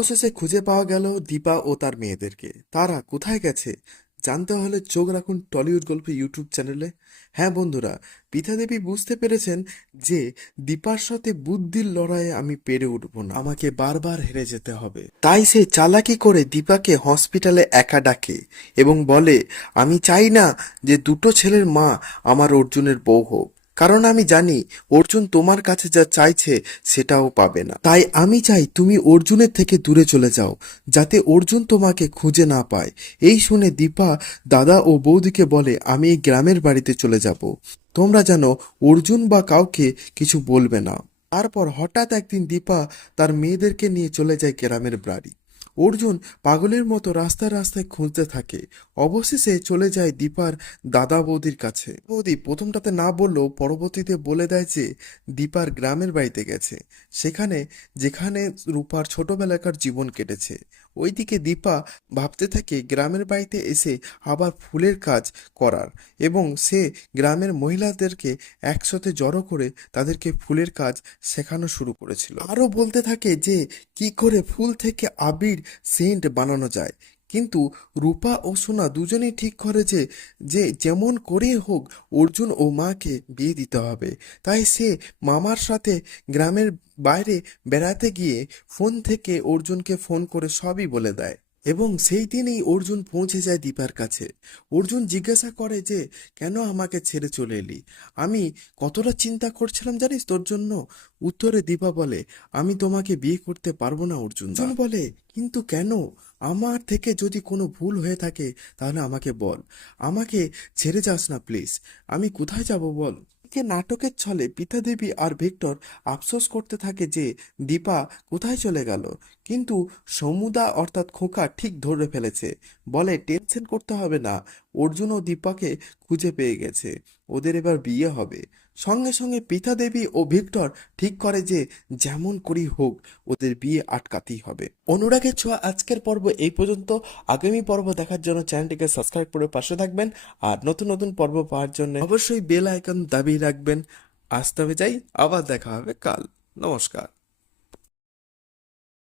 অবশেষে খুঁজে পাওয়া গেল দীপা ও তার মেয়েদেরকে। তারা কোথায় গেছে? জানতে হলে চোখ রাখুন টলিউড গল্প ইউটিউব চ্যানেলে। হ্যাঁ বন্ধুরা, পিতা দেবী বুঝতে পেরেছেন যে দীপার সাথে বুদ্ধির লড়াইয়ে আমি পেরে উঠব না। আমাকে বারবার হেরে যেতে হবে। তাই সে চালাকি করে দীপাকে হসপিটালে একা ডাকে এবং বলে, আমি চাই না যে দুটো ছেলের মা আমার অর্জুনের বউ হোক। কারণ আমি জানি অর্জুন তোমার কাছে যা চাইছে সেটাও পাবে না। তাই আমি চাই তুমি অর্জুনের থেকে দূরে চলে যাও, যাতে অর্জুন তোমাকে খুঁজে না পায়। এই শুনে দীপা দাদা ও বৌদিকে বলে, আমি এই গ্রামের বাড়িতে চলে যাব। তোমরা যেন অর্জুন বা কাউকে কিছু বলবে না। তারপর হঠাৎ একদিন দীপা তার মেয়েদেরকে নিয়ে চলে যায় গ্রামের বাড়ি। অর্জুন পাগলের মতো রাস্তায় রাস্তায় খুঁজতে থাকে। অবশেষে চলে যায় দীপার দাদা বৌদির কাছে। বৌদি প্রথমটাতে না বললেও পরবর্তীতে বলে দেয় যে, দীপার গ্রামের বাড়িতে গেছে। সেখানে, যেখানে রূপার ছোটবেলাকার জীবন কেটেছে। ওইদিকে দীপা ভাবতে থাকে গ্রামের বাড়িতে এসে আবার ফুলের কাজ করার এবং সে গ্রামের মহিলাদেরকে একসাথে জড়ো করে তাদেরকে ফুলের কাজ শেখানো শুরু করেছিল। আরও বলতে থাকে যে, কি করে ফুল থেকে আবির সেন্ট বানানো যায়। কিন্তু রূপা ও সোনা দুজনেই ঠিক করে যে যে যেমন করেই হোক অর্জুন ও মাকে বিয়ে দিতে হবে। তাই সে মামার সাথে গ্রামের বাইরে বেড়াতে গিয়ে ফোন থেকে অর্জুনকে ফোন করে সবই বলে দেয়। এবং সেই দিনেই অর্জুন পৌঁছে যায় দীপার কাছে। অর্জুন জিজ্ঞাসা করে যে, কেন আমাকে ছেড়ে চলে এলি? আমি কতটা চিন্তা করছিলাম জানিস তোর জন্য? উত্তরে দীপা বলে, আমি তোমাকে বিয়ে করতে পারব না, অর্জুন বলে, কিন্তু কেন? আমার থেকে যদি কোনো ভুল হয়ে থাকে, তাহলে আমাকে বল। আমাকে ছেড়ে যাস না, প্লিজ। আমি কোথায় যাব বল? কে নাটকের ছলে পিতা দেবী আর ভিক্টর আফসোস করতে থাকে যে দীপা কোথায় চলে গেল। কিন্তু সমুদা অর্থাৎ খোকা ঠিক ধরে ফেলেছে। বলে, টেনশন করতে হবে না। অর্জুন ও দীপাকে খুঁজে পেয়ে গেছে। ওদের এবার বিয়ে হবে। সঙ্গে সঙ্গে পিতা দেবী ও ভিক্টর ঠিক করে যে যেমন করেই হোক ওদের বিয়ে আটকাতেই হবে। অনুরাগের ছোঁয়া আজকের পর্ব এই পর্যন্ত। আগামী পর্ব দেখার জন্য চ্যানেলটিকে সাবস্ক্রাইব করে পাশে থাকবেন। আর নতুন নতুন পর্ব পাওয়ার জন্য অবশ্যই বেল আইকন দাবি রাখবেন। আজ হবে যাই, আবার দেখা হবে কাল। নমস্কার।